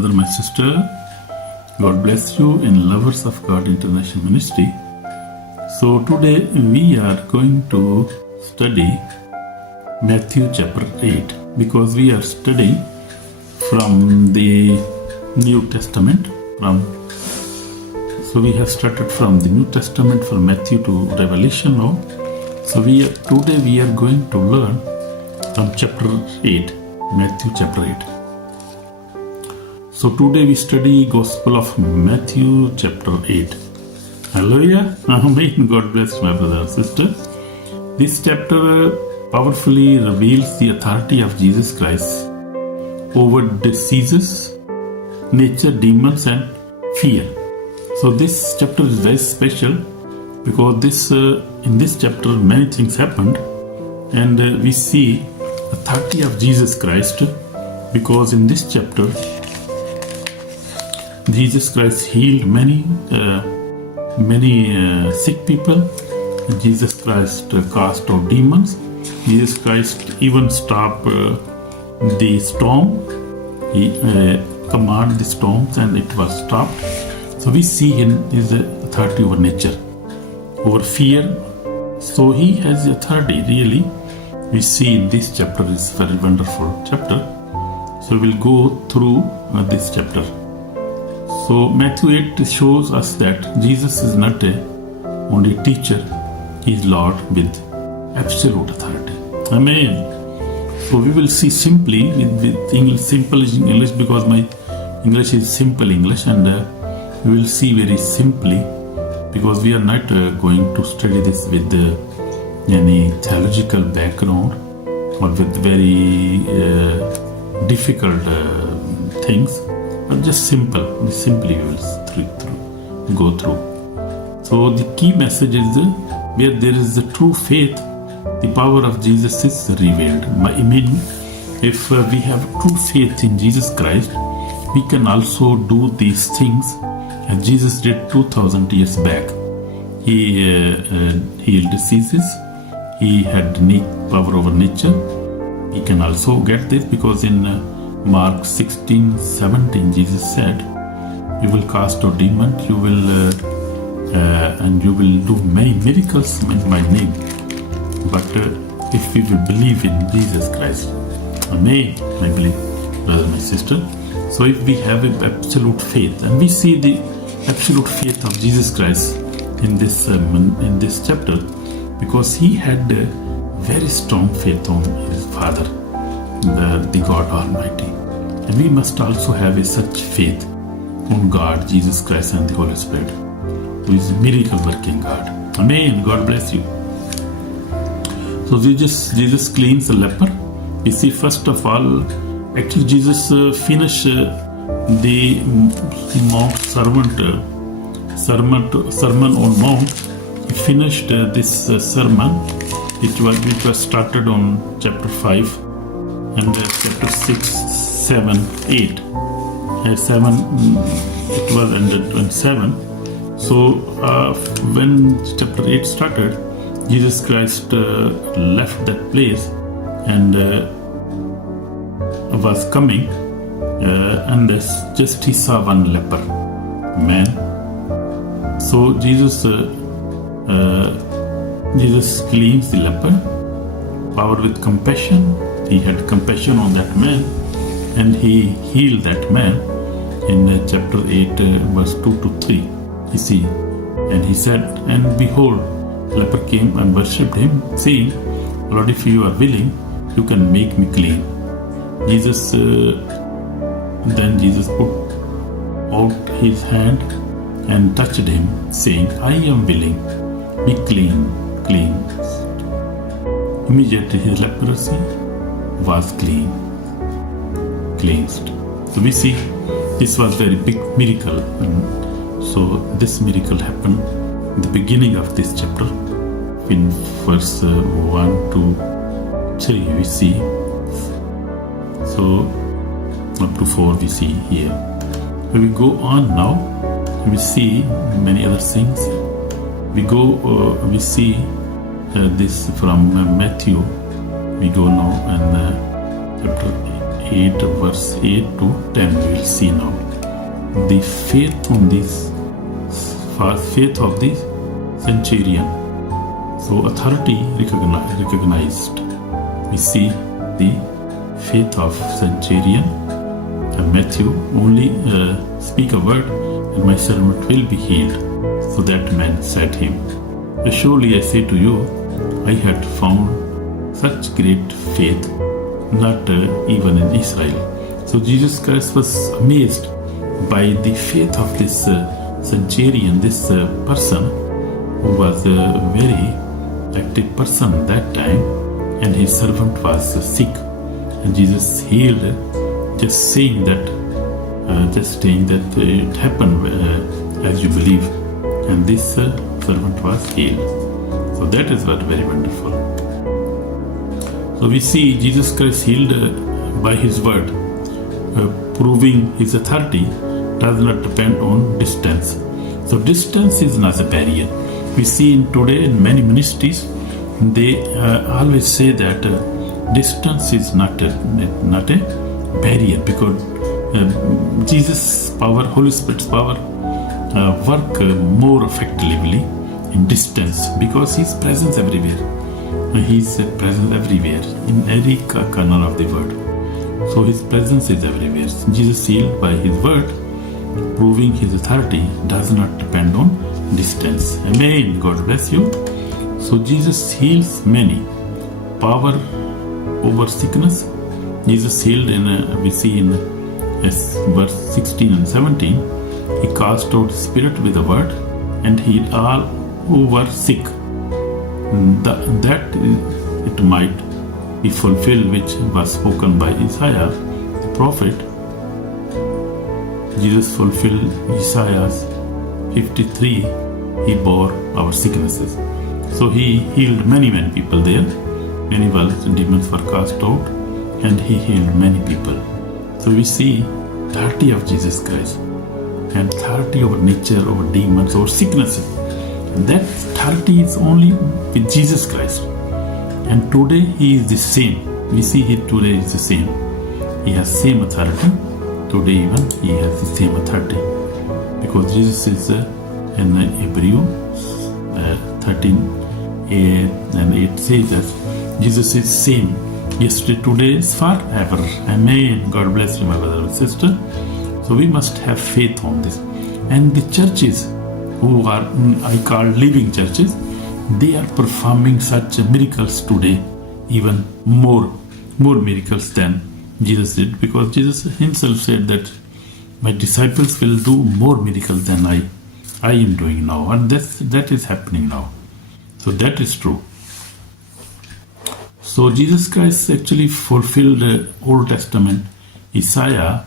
Brother, my sister, God bless you in Lovers of God International Ministry. So today we are going to study Matthew chapter 8 because we are studying from the New Testament. So we have started from the New Testament from Matthew to Revelation now. So today we are going to learn from chapter 8, Matthew chapter 8. So today we study Gospel of Matthew chapter 8. Hallelujah. Amen. God bless my brother and sister. This chapter powerfully reveals the authority of Jesus Christ over diseases, nature, demons and fear. So this chapter is very special because in this chapter many things happened and we see authority of Jesus Christ because in this chapter Jesus Christ healed many sick people. Jesus Christ cast out demons. Jesus Christ even stopped the storm. He commanded the storms and it was stopped. So we see his authority over nature, over fear. So he has the authority really. We see in this chapter is very wonderful chapter. So we'll go through this chapter. So Matthew 8 shows us that Jesus is not only a teacher, he is Lord with absolute authority. Amen. So we will see simply with English, simple English because my English is simple English, and we will see very simply because we are not going to study this with any theological background or with very difficult things. But just simply we will go through. So the key message is where there is the true faith, the power of Jesus is revealed. I mean, if we have true faith in Jesus Christ, we can also do these things as Jesus did 2000 years back. He healed diseases. He had power over nature. We can also get this because in Mark 16:17, Jesus said, "You will cast out demons, you will and you will do many miracles in my name." But if we will believe in Jesus Christ, amen, I believe, brother, my sister. So if we have absolute faith, and we see the absolute faith of Jesus Christ in this chapter, because he had a very strong faith on his Father, the God Almighty. And we must also have such faith on God, Jesus Christ and the Holy Spirit, who is a miracle working God. Amen. God bless you. So Jesus cleans the leper. We see first of all, actually Jesus finished the Mount Sermon on Mount. He finished this sermon, which was started on chapter 5 and chapter 6, 7, 8. 7 it was ended on 7. So when chapter 8 started, Jesus Christ left that place and was coming and just he saw one leper man. So Jesus cleans the leper, power with compassion. He had compassion on that man and he healed that man in chapter 8 verse 2 to 3. You see, and he said, and behold, the leper came and worshipped him, saying, "Lord, if you are willing, you can make me clean." Then Jesus put out his hand and touched him, saying, "I am willing, be cleansed." Immediately his leprosy was cleansed. So we see this was very big miracle. And so this miracle happened in the beginning of this chapter. In verse 1 to 3 we see. So up to 4 we see here. When we go on now, we see many other things. We see this from Matthew. We go now and chapter 8 verse 8 to 10 we will see now. The faith on this, faith of the centurion. So authority recognized. We see the faith of centurion. Matthew, only speak a word and my servant will be healed. So that man said him, surely I say to you, I had found such great faith, not even in Israel. So Jesus Christ was amazed by the faith of this centurion, this person who was a very active person that time, and his servant was sick. And Jesus healed, just saying that it happened as you believe, and this servant was healed. So that is what very wonderful. So we see Jesus Christ healed by his word, proving his authority does not depend on distance. So distance is not a barrier. We see in today in many ministries, they always say that distance is not a barrier, because Jesus' power, Holy Spirit's power work more effectively in distance, because his presence everywhere. His presence everywhere in every corner of the world. So his presence is everywhere. Jesus healed by his word, proving his authority does not depend on distance. Amen. God bless you. So Jesus heals many. Power over sickness. Jesus healed we see in verse 16 and 17. He cast out spirit with a word and healed all who were sick, that it might be fulfilled which was spoken by Isaiah the prophet. Jesus fulfilled Isaiah 53. He bore our sicknesses. So he healed many people there. Many demons were cast out and he healed many people. So we see authority of Jesus Christ and authority over nature, over demons, over sicknesses. That authority is only with Jesus Christ. And today he is the same. We see he today is the same. He has same authority. Today even he has the same authority. Because Jesus is in Hebrew 13 and 8 says that Jesus is same. Yesterday, today is forever. Amen. God bless you, my brother and sister. So we must have faith on this. And the churches who are, I call living churches, they are performing such miracles today, even more miracles than Jesus did, because Jesus himself said that my disciples will do more miracles than I am doing now, and that is happening now. So that is true. So Jesus Christ actually fulfilled the Old Testament. Isaiah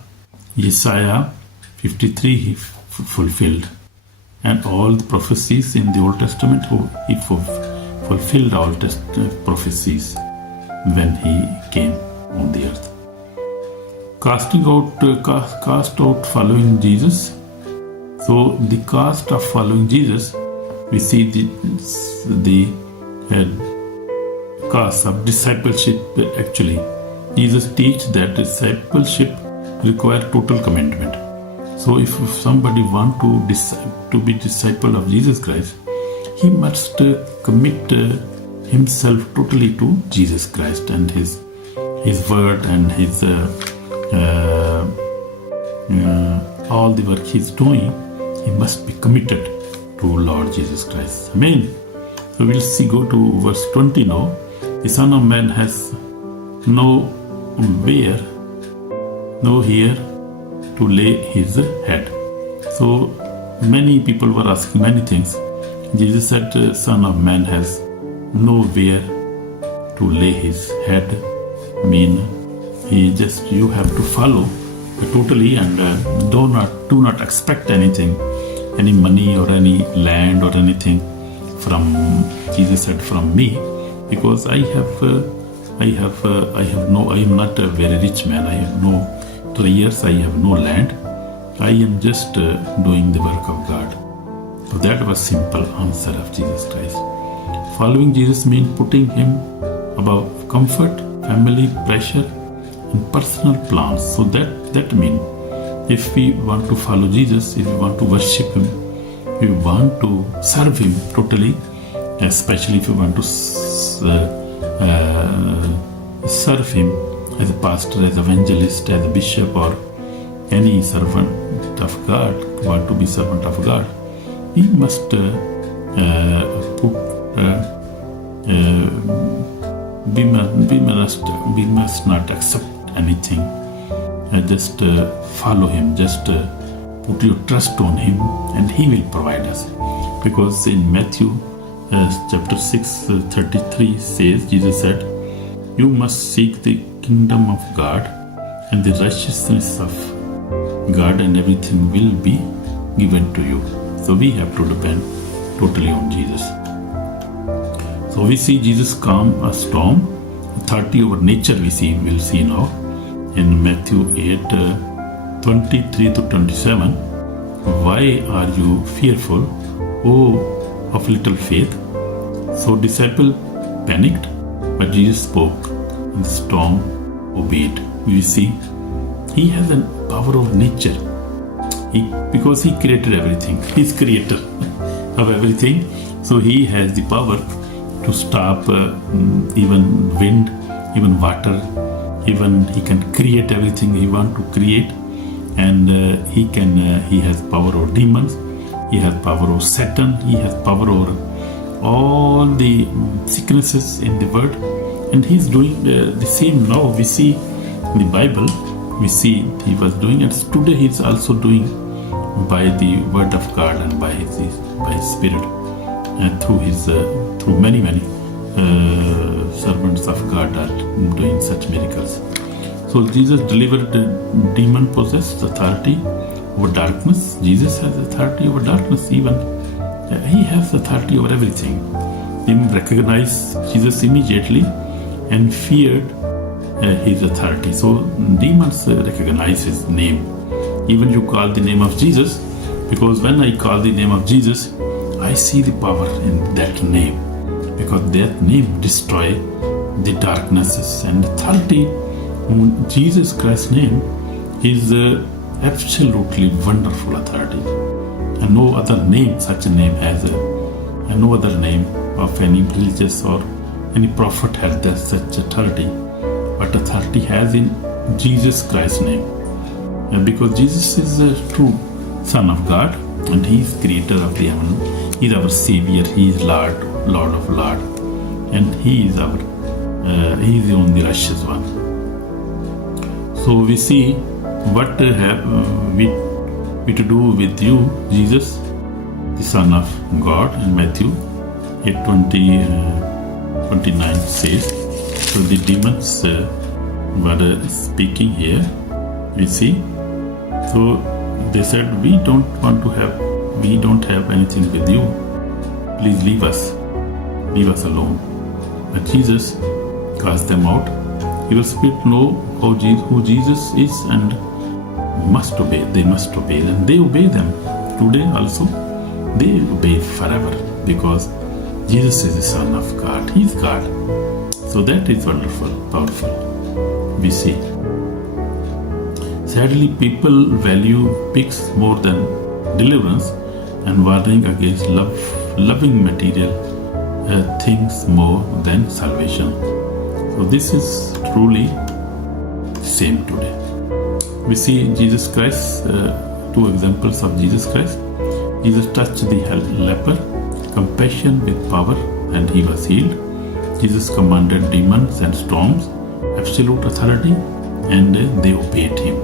53 he fulfilled, and all the prophecies in the Old Testament he fulfilled all prophecies when he came on the earth. Cast out following Jesus. So the cost of following Jesus, we see the cost of discipleship. Actually, Jesus teaches that discipleship requires total commitment. So if somebody wants to be disciple of Jesus Christ, he must commit himself totally to Jesus Christ and his word and his all the work he's doing. He must be committed to Lord Jesus Christ. Amen. So we'll go to verse 20 now. The Son of Man has no here to lay his head. So many people were asking many things. Jesus said, Son of Man has nowhere to lay his head. You have to follow totally, and do not expect anything, any money or any land or anything from, Jesus said, from me, because I am not a very rich man. I have no treasures, I have no land. I am just doing the work of God. So that was simple answer of Jesus Christ. Following Jesus means putting him above comfort, family, pressure, personal plans. So that means if we want to follow Jesus, if we want to worship Him, we want to serve Him totally, especially if we want to serve Him as a pastor, as evangelist, as a bishop, or any servant of God, want to be servant of God, we must we must not accept anything. Just follow Him. Just put your trust on Him, and He will provide us. Because in Matthew chapter 6:33 says, Jesus said, "You must seek the kingdom of God and the righteousness of God, and everything will be given to you." So we have to depend totally on Jesus. So we see Jesus calm a storm, authority over nature. We'll see now in Matthew 8:23-27. "Why are you fearful, O of little faith?" So disciple panicked, but Jesus spoke, and the storm obeyed. We see He has a power of nature. Because He created everything. He's creator of everything. So He has the power to stop even wind, even water, even He can create everything He wants to create. And He has power over demons. He has power over Satan. He has power over all the sicknesses in the world. And He's doing the same now. We see in the Bible, we see He was doing it. Today He's also doing by the word of God and by His Spirit, and through many servants of God are doing such miracles. So Jesus delivered the demon-possessed authority over darkness. Jesus has authority over darkness. Even He has authority over everything. They recognized Jesus immediately and feared His authority. So demons recognize His name. Even you call the name of Jesus, because when I call the name of Jesus, I see the power in that name, because that name destroys the darknesses. And authority, Jesus Christ's name is absolutely wonderful authority. And no other name, such a name has and no other name of any religious or any prophet has such authority. But authority has in Jesus Christ's name. And because Jesus is a true Son of God, and He is creator of the heaven. He is our Savior. He is Lord of Lord, and He is the only righteous one. So we see what have we to do with you, Jesus, the Son of God. In Matthew 8:29 says. So the demons were speaking here. We see. So they said, we don't have anything with you. Please leave us alone. But Jesus cast them out. Evil spirit know who Jesus is and must obey. They must obey, and they obey them. Today also, they obey forever, because Jesus is the Son of God. He is God. So that is wonderful, powerful. We see. Sadly, people value peace more than deliverance, and warning against loving material things more than salvation. So this is truly the same today. We see Jesus Christ, two examples of Jesus Christ. Jesus touched the leper, compassion with power, and he was healed. Jesus commanded demons and storms, absolute authority, and they obeyed Him.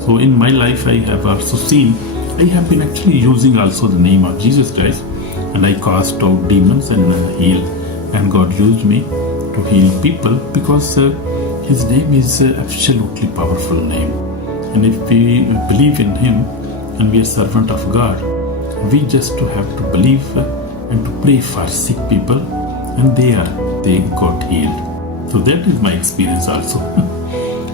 So in my life, I have also seen, I have been actually using also the name of Jesus Christ, and I cast out demons and heal. And God used me to heal people, because His name is absolutely powerful name. And if we believe in Him and we are servant of God, we just have to believe and to pray for sick people, and they got healed. So that is my experience also.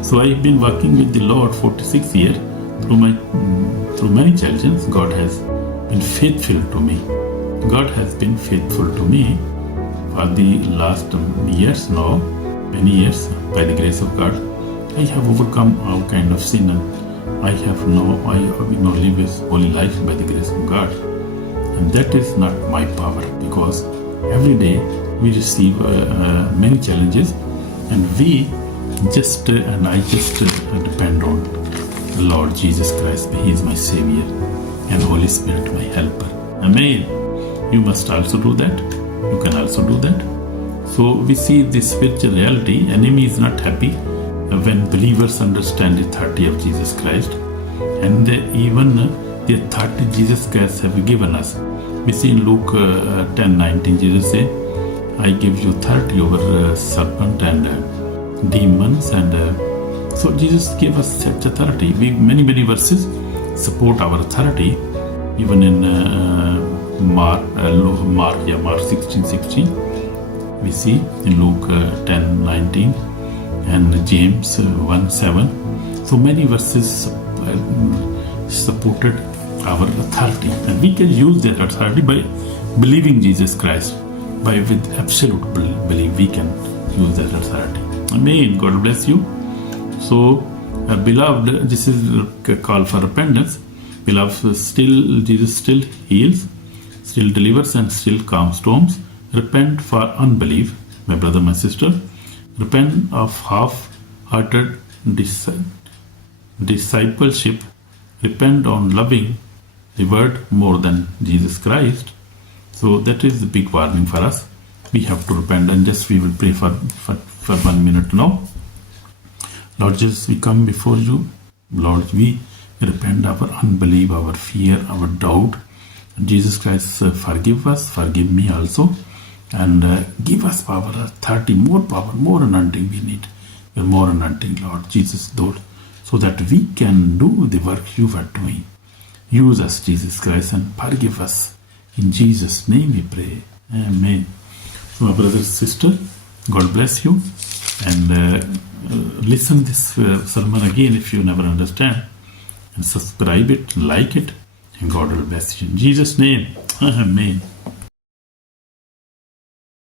So I have been working with the Lord 46 years. Through many challenges, God has been faithful to me. God has been faithful to me for the last years now, many years, by the grace of God. I have overcome all kind of sin, and I have now live a holy life by the grace of God. And that is not my power, because every day we receive many challenges, and I just depend on the Lord Jesus Christ. He is my Savior, and Holy Spirit my helper. Amen. You must also do that. You can also do that. So we see this spiritual reality. Enemy is not happy when believers understand the authority of Jesus Christ, and even the authority Jesus Christ have given us. We see in Luke 10:19, Jesus say, I give you authority over serpent and demons. And so Jesus gave us such authority. Many verses support our authority. Even in Mark 16:16, we see in Luke 10:19 and James 1:7. So many verses supported our authority, and we can use that authority by believing Jesus Christ. With absolute belief, we can use that authority. Amen. God bless you. So, beloved, this is a call for repentance. Beloved, Jesus still heals, still delivers, and still calms storms. Repent for unbelief, my brother, my sister. Repent of half-hearted discipleship. Repent on loving the word more than Jesus Christ. So that is the big warning for us. We have to repent, and just we will pray for 1 minute now. Lord Jesus, we come before you. Lord, we repent our unbelief, our fear, our doubt. Jesus Christ, forgive us, forgive me also, and give us power, authority, more power, more anointing we need. More anointing, Lord Jesus, Lord, so that we can do the work you are doing. Use us, Jesus Christ, and forgive us. In Jesus' name we pray. Amen. So my brother and sister, God bless you. And listen this sermon again if you never understand. And subscribe it, like it, and God will bless you. In Jesus' name. Amen.